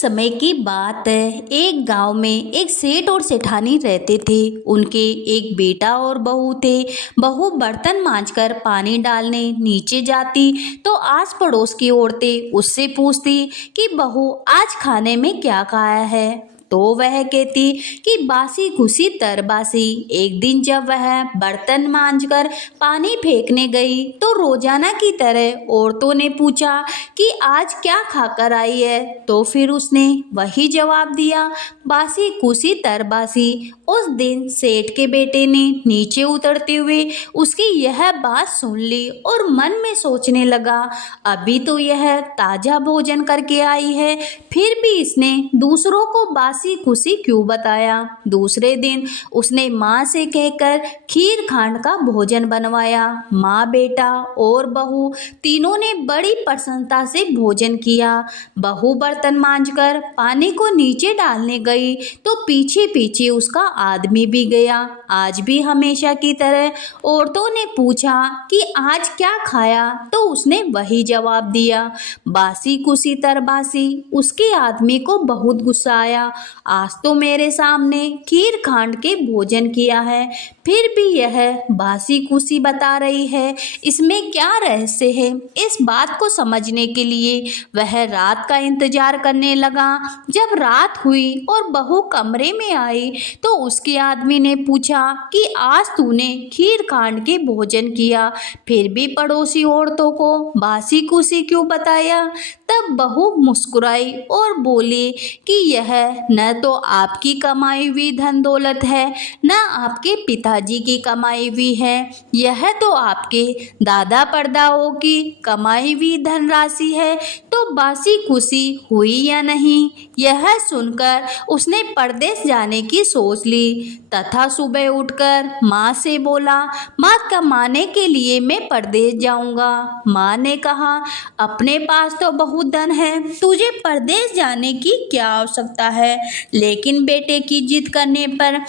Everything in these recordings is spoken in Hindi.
समय की बात है। एक गांव में एक सेठ और सेठानी रहते थे। उनके एक बेटा और बहू थे। बहू बर्तन मांजकर पानी डालने नीचे जाती तो आस पड़ोस की औरतें उससे पूछती कि बहू आज खाने में क्या खाया है। तो वह कहती कि बासी खुशी तरबासी। एक दिन जब वह बर्तन मांजकर पानी फेंकने गई तो रोजाना की तरह औरतों ने पूछा कि आज क्या खाकर आई है। तो फिर उसने वही जवाब दिया, बासी खुशी तरबासी। उस दिन सेठ के बेटे ने नीचे उतरते हुए उसकी यह बात सुन ली और मन में सोचने लगा, अभी तो यह ताजा भोजन करके आई है, फिर भी इसने दूसरों को बासी खुशी क्यों बताया। दूसरे दिन उसने माँ से कहकर खीर खांड का भोजन बनवाया। माँ, बेटा और बहू तीनों ने बड़ी प्रसन्नता से भोजन किया। बहू बर्तन मांजकर पानी को नीचे डालने गई तो पीछे पीछे उसका आदमी भी गया। आज भी हमेशा की तरह औरतों ने पूछा कि आज क्या खाया तो उसने वही जवाब दिया, बासी खुशी तरबासी। उसके आदमी को बहुत गुस्सा आया। आज तो मेरे सामने खीर खांड के भोजन किया है, फिर भी यह बासी खुशी बता रही है, इसमें क्या रहस्य है। इस बात को समझने के लिए वह रात का इंतजार करने लगा। जब रात हुई और बहू कमरे में आई तो उसके आदमी ने पूछा कि आज तूने खीर खांड के भोजन किया, फिर भी पड़ोसी औरतों को बासी खुशी क्यों बताया। तब बहू मुस्कुराई और बोली कि यह न तो आपकी कमाई हुई धन दौलत है, न आपके पिताजी की कमाई हुई है, यह तो आपके दादा परदाओं की कमाई हुई धनराशि है। तो बासी खुशी हुई या नहीं। यह सुनकर उसने परदेश जाने की सोच ली तथा सुबह उठकर माँ से बोला, माँ कमाने के लिए मैं परदेश जाऊंगा। माँ ने कहा, अपने पास तो बहुत धन है, तुझे परदेश जाने की क्या आवश्यकता है। लेकिन बेटे की जिद करने पर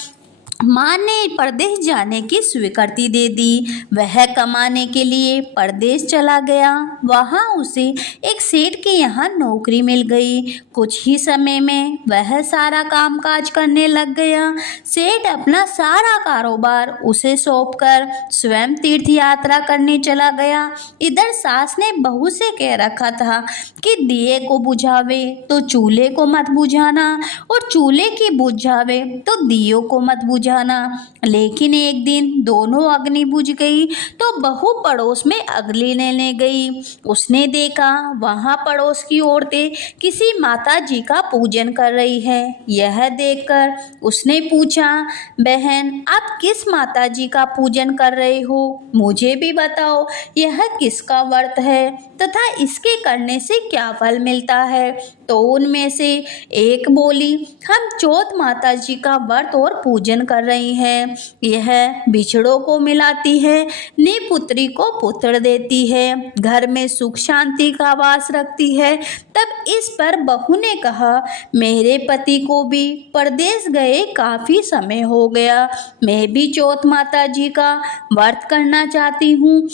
माँ ने परदेश जाने की स्वीकृति दे दी। वह कमाने के लिए परदेश चला गया। वहाँ उसे एक सेठ के यहाँ नौकरी मिल गई। कुछ ही समय में वह सारा कामकाज करने लग गया। सेठ अपना सारा कारोबार उसे सौंपकर स्वयं तीर्थ यात्रा करने चला गया। इधर सास ने बहू से कह रखा था कि दिए को बुझावे तो चूल्हे को मत बुझाना और चूल्हे की बुझावे तो दियों को मत बुझाना। लेकिन एक दिन दोनों अग्नि बुझ गई तो बहू पड़ोस में अग्नि लेने गई। उसने देखा वहां पड़ोस की औरतें किसी माता जी का पूजन कर रही है। यह देखकर उसने पूछा, बहन आप किस माता जी का पूजन कर रहे हो, मुझे भी बताओ, यह किसका व्रत है तथा इसके करने से क्या फल मिलता है। तो उनमें से एक बोली, हम चौथ माता जी का व्रत और पूजन कर रही हैं। यह बिछड़ों को मिलाती है, निपुत्री को पुत्र देती है, घर में सुख शांति का वास रखती है। तब इस पर बहू ने कहा, मेरे पति को भी परदेश गए काफी समय हो गया, मैं भी चौथ माता जी का व्रत करना चाहती हूँ,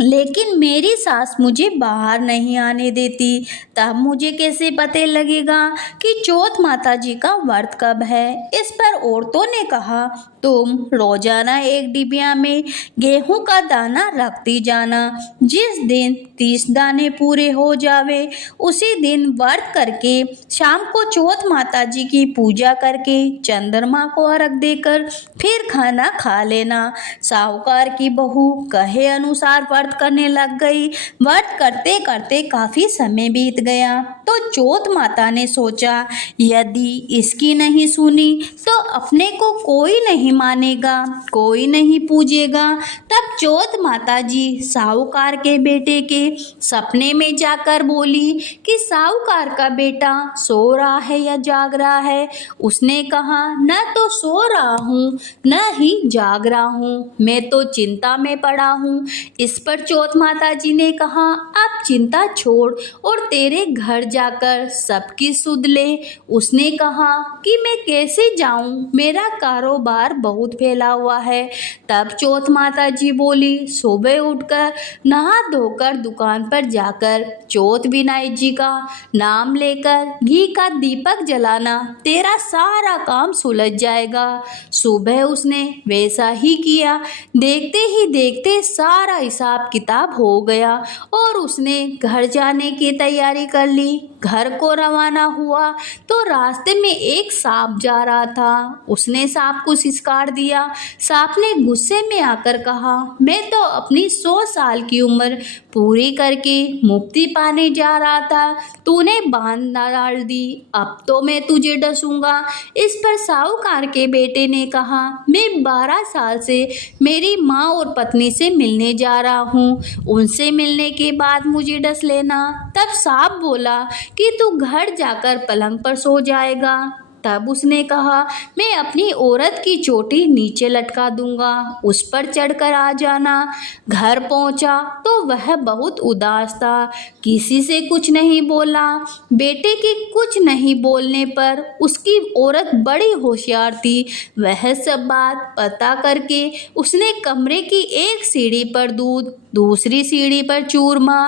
लेकिन मेरी सास मुझे बाहर नहीं आने देती। तब मुझे कैसे पता लगेगा कि चौथ माता जी का व्रत कब है। इस पर औरतों ने कहा, तुम रोजाना एक डिबिया में गेहूं का दाना रखती जाना, जिस दिन 30 दाने पूरे हो जावे उसी दिन व्रत करके शाम को चौथ माता जी की पूजा करके चंद्रमा को अर्घ देकर फिर खाना खा लेना। साहूकार की बहू कहे अनुसार व्रत करने लग गई। व्रत करते करते काफी समय बीत गया तो चौथ माता ने सोचा, यदि इसकी नहीं सुनी तो अपने को कोई नहीं मानेगा, कोई नहीं पूजेगा। तब चौथ माता जी साहूकार के बेटे के सपने में जाकर बोली कि साहूकार का बेटा सो रहा है या जाग रहा है। उसने कहा, न तो सो रहा हूँ न ही जाग रहा हूँ, मैं तो चिंता में पड़ा हूँ। इस पर चौथ माता जी ने कहा, अब चिंता छोड़ और तेरे घर जाकर सबकी सुध ले। उसने कहा कि मैं कैसे जाऊँ, मेरा कारोबार बहुत फैला हुआ है। तब चौथ माता जी बोली, सुबह उठकर नहा धोकर दुकान पर जाकर चौथ विनायक जी का नाम लेकर घी का दीपक जलाना, तेरा सारा काम सुलझ जाएगा। सुबह उसने वैसा ही किया। देखते ही देखते सारा हिसाब किताब हो गया और उसने घर जाने की तैयारी कर ली। घर को रवाना हुआ तो रास्ते में एक सांप जा रहा था। उसने सांप को सिसकार दिया। सांप ने गुस्से में आकर कहा, मैं तो अपनी 100 साल की उम्र पूरी करके मुक्ति पाने जा रहा था, तूने बांध डाल दी, अब तो मैं तुझे डसूंगा। इस पर साहूकार के बेटे ने कहा, मैं 12 साल से मेरी माँ और पत्नी से मिलने जा रहा हूँ, उनसे मिलने के बाद मुझे डस लेना। तब सांप बोला कि तू घर जाकर पलंग पर सो जाएगा। तब उसने कहा, मैं अपनी औरत की चोटी नीचे लटका दूंगा, उस पर चढ़कर आ जाना। घर पहुंचा तो वह बहुत उदास था, किसी से कुछ नहीं बोला। बेटे के कुछ नहीं बोलने पर उसकी औरत बड़ी होशियार थी। वह सब बात पता करके उसने कमरे की एक सीढ़ी पर दूध, दूसरी सीढ़ी पर चूरमा,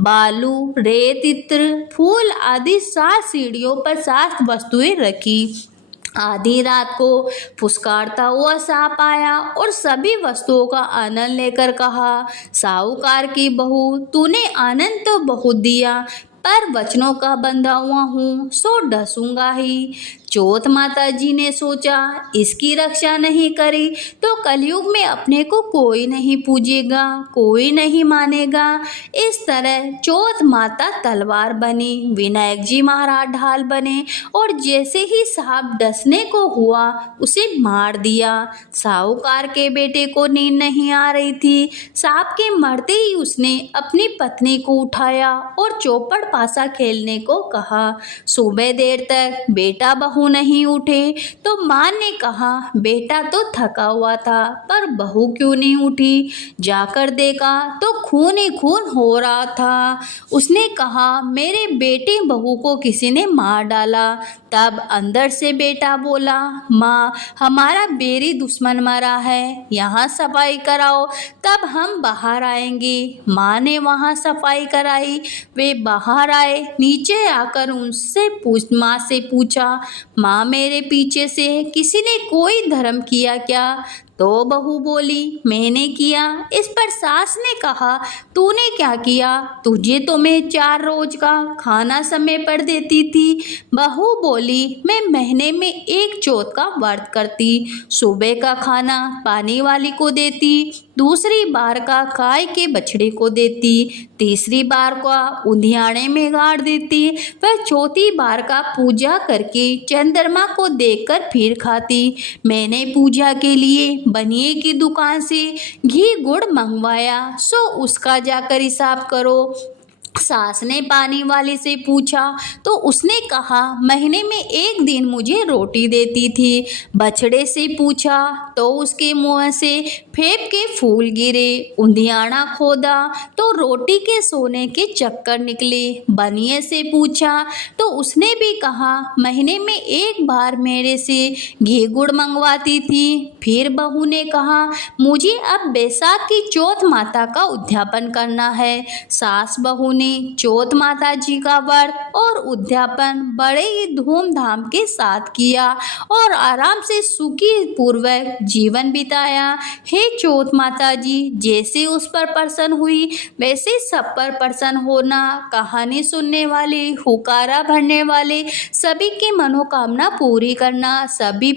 बालू, रेत, इत्र, फूल आदि 7 सीढ़ियों पर 7 वस्तुएं रखी। आधी रात को फुसकारता हुआ सांप आया और सभी वस्तुओं का आनंद लेकर कहा, साहूकार की बहू, तूने आनंद तो बहुत दिया, पर वचनों का बंधा हुआ हूँ, सो डसूंगा ही। चौथ माता जी ने सोचा, इसकी रक्षा नहीं करी तो कलयुग में अपने को कोई नहीं पूजेगा, कोई नहीं मानेगा। इस तरह चौथ माता तलवार बनी, विनायक जी महाराज ढाल बने और जैसे ही सांप डसने को हुआ उसे मार दिया। साहूकार के बेटे को नींद नहीं आ रही थी। सांप के मरते ही उसने अपनी पत्नी को उठाया और चौपड़ पासा खेलने को कहा। सुबह देर तक बेटा बहू नहीं उठे तो माँ ने कहा, बेटा तो थका हुआ था पर बहू क्यों नहीं उठी? जाकर देखा तो खून ही खून हो रहा था। उसने कहा, मेरे बेटे बहू को किसी ने मार डाला। तब अंदर से बेटा बोला, माँ, हमारा बेरी दुश्मन मरा है, यहाँ सफाई कराओ तब हम बाहर आएंगे। माँ ने वहाँ सफाई कराई। वे बाहर आए। नीचे आकर उनसे माँ से पूछा, माँ, मेरे पीछे से किसी ने कोई धर्म किया क्या? तो बहू बोली, मैंने किया। इस पर सास ने कहा, तूने क्या किया? तुझे तो मैं 4 रोज का खाना समय पर देती थी। बहू बोली, मैं महीने में 1 चौथ का व्रत करती, सुबह का खाना पानी वाली को देती, दूसरी बार का गाय के बछड़े को देती, तीसरी बार का उंधियाने में गाड़ देती, वह चौथी बार का पूजा करके चंद्रमा को देखकर फिर खाती। मैंने पूजा के लिए बनिए की दुकान से घी गुड़ मंगवाया, सो उसका जाकर हिसाब करो। सास ने पानी वाले से पूछा तो उसने कहा, महीने में 1 दिन मुझे रोटी देती थी। बछड़े से पूछा तो उसके मुंह से फेब के फूल गिरे। उंधियाना खोदा तो रोटी के सोने के चक्कर निकले। बनिए से पूछा तो उसने भी कहा, महीने में 1 बार मेरे से घी गुड़ मंगवाती थी। फिर बहू ने कहा, मुझे अब बैसाख की चौथ माता का उद्यापन करना है। सास बहू ने चौथ माता जी का व्रत और उद्यापन बड़े ही धूमधाम के साथ किया और आराम से सुखी पूर्वक जीवन बिताया। हे चौथ माता जी, जैसे उस पर प्रसन्न हुई वैसे सब पर प्रसन्न होना। कहानी सुनने वाले, हुकारा भरने वाले सभी की मनोकामना पूरी करना, सभी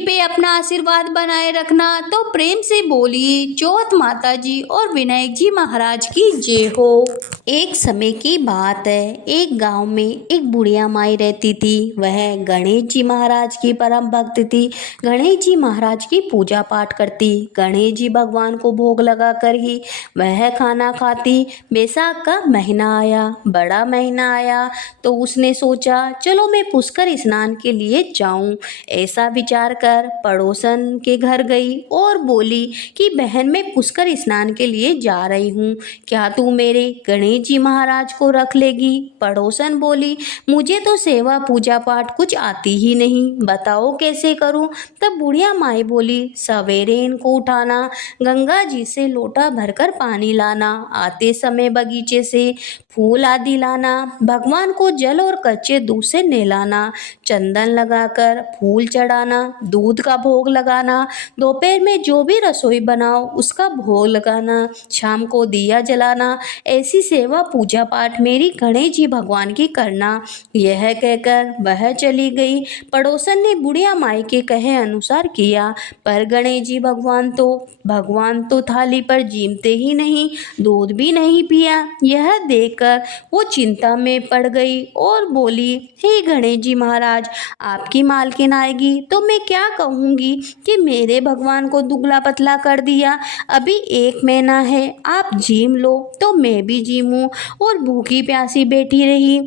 पे अपना आशीर्वाद बनाए रखना। तो प्रेम से बोलिए चौथ माता जी और विनायक जी महाराज की जय हो। एक समय की बात है, एक गांव में एक बुढ़िया माई रहती थी। वह गणेश जी महाराज की परम भक्त थी। गणेश जी महाराज की पूजा पाठ करती। गणेश जी भगवान को भोग लगा कर ही वह खाना खाती। बैसाख का महीना आया, बड़ा महीना आया तो उसने सोचा, चलो मैं पुष्कर स्नान के लिए जाऊं। ऐसा विचार कर पड़ोसन के घर गई और बोली कि बहन, मैं पुष्कर स्नान के लिए जा रही हूँ, क्या तू मेरे गणेश जी महाराज को रख लेगी? पड़ोसन बोली, मुझे तो सेवा पूजा पाठ कुछ आती ही नहीं, बताओ कैसे करूं? तब बुढ़िया माई बोली, सवेरे इनको उठाना, गंगा जी से लोटा भरकर पानी लाना, आते समय बगीचे से फूल आदि लाना, भगवान को जल और कच्चे दूध से नहलाना, चंदन लगाकर फूल चढ़ाना, दूध का भोग लगाना, दोपहर में जो भी रसोई बनाओ उसका भोग लगाना, शाम को दिया जलाना, ऐसी सेवा पूजा पाठ मेरी गणेश जी भगवान की करना। यह कहकर वह चली गई। पड़ोसन ने बुढ़िया माई के कहे अनुसार किया, पर गणेश जी भगवान तो थाली पर जीमते ही नहीं, दूध भी नहीं पिया। यह देखकर वो चिंता में पड़ गई और बोली, हे गणेश जी महाराज, आपकी मालकिन आएगी तो मैं क्या कहूँगी कि मेरे भगवान को दुबला पतला कर दिया। अभी 1 महीना है, आप जीम लो तो मैं भी जीमूं और भूखी प्यासी बैठी रही।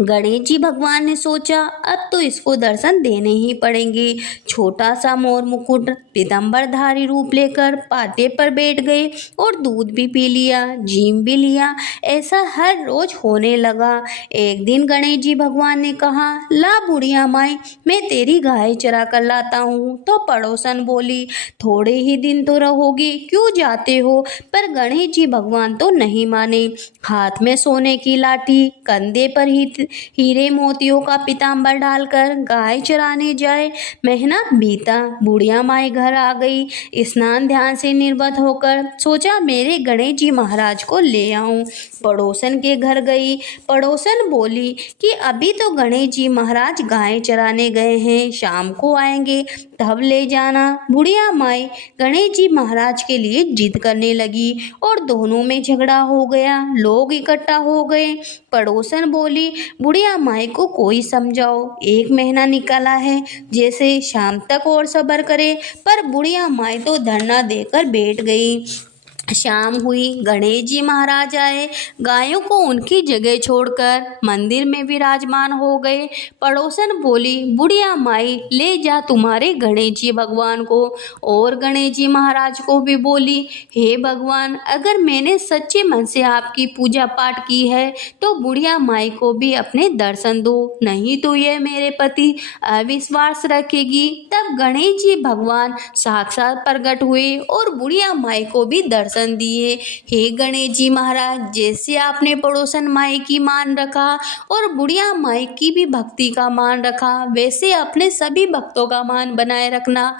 गणेश जी भगवान ने सोचा, अब तो इसको दर्शन देने ही पड़ेंगे। छोटा सा मोर मुकुट पीताम्बरधारी रूप लेकर पाटे पर बैठ गए और दूध भी पी लिया, जीम भी लिया। ऐसा हर रोज होने लगा। एक दिन गणेश जी भगवान ने कहा, ला बुढ़िया माई, मैं तेरी गाय चरा कर लाता हूँ। तो पड़ोसन बोली, थोड़े ही दिन तो रहोगी, क्यों जाते हो? पर गणेश जी भगवान तो नहीं माने। हाथ में सोने की लाठी, कंधे पर हीरे मोतियों का पीताम्बर डालकर गाय चराने जाए। महीना बीता, बुढ़िया माई घर आ गई। स्नान ध्यान से निर्वत होकर सोचा, मेरे गणेश जी महाराज को ले आऊं। पड़ोसन के घर गई। पड़ोसन बोली कि अभी तो गणेश जी महाराज गाय चराने गए हैं, शाम को आएंगे तब ले जाना। बुढ़िया माई गणेश जी महाराज के लिए जिद करने लगी और दोनों में झगड़ा हो गया। लोग इकट्ठा हो गए। पड़ोसन बोली, बुढ़िया माई को कोई समझाओ, 1 महीना निकला है, जैसे शाम तक और सब्र करे। पर बुढ़िया माई तो धरना देकर बैठ गई। शाम हुई, गणेश जी महाराज आए। गायों को उनकी जगह छोड़कर मंदिर में विराजमान हो गए। पड़ोसन बोली, बुढ़िया माई, ले जा तुम्हारे गणेश जी भगवान को। और गणेश जी महाराज को भी बोली, हे भगवान, अगर मैंने सच्चे मन से आपकी पूजा पाठ की है तो बुढ़िया माई को भी अपने दर्शन दो, नहीं तो यह मेरे प्रति अविश्वास रखेगी। तब गणेश जी भगवान साक्षात प्रकट हुए और बुढ़िया माई को भी दर्शन दिए। हे गणेश जी महाराज, जैसे आपने पड़ोसन माई की मान रखा और बुढ़िया माई की भी भक्ति का मान रखा, वैसे अपने सभी भक्तों का मान बनाए रखना।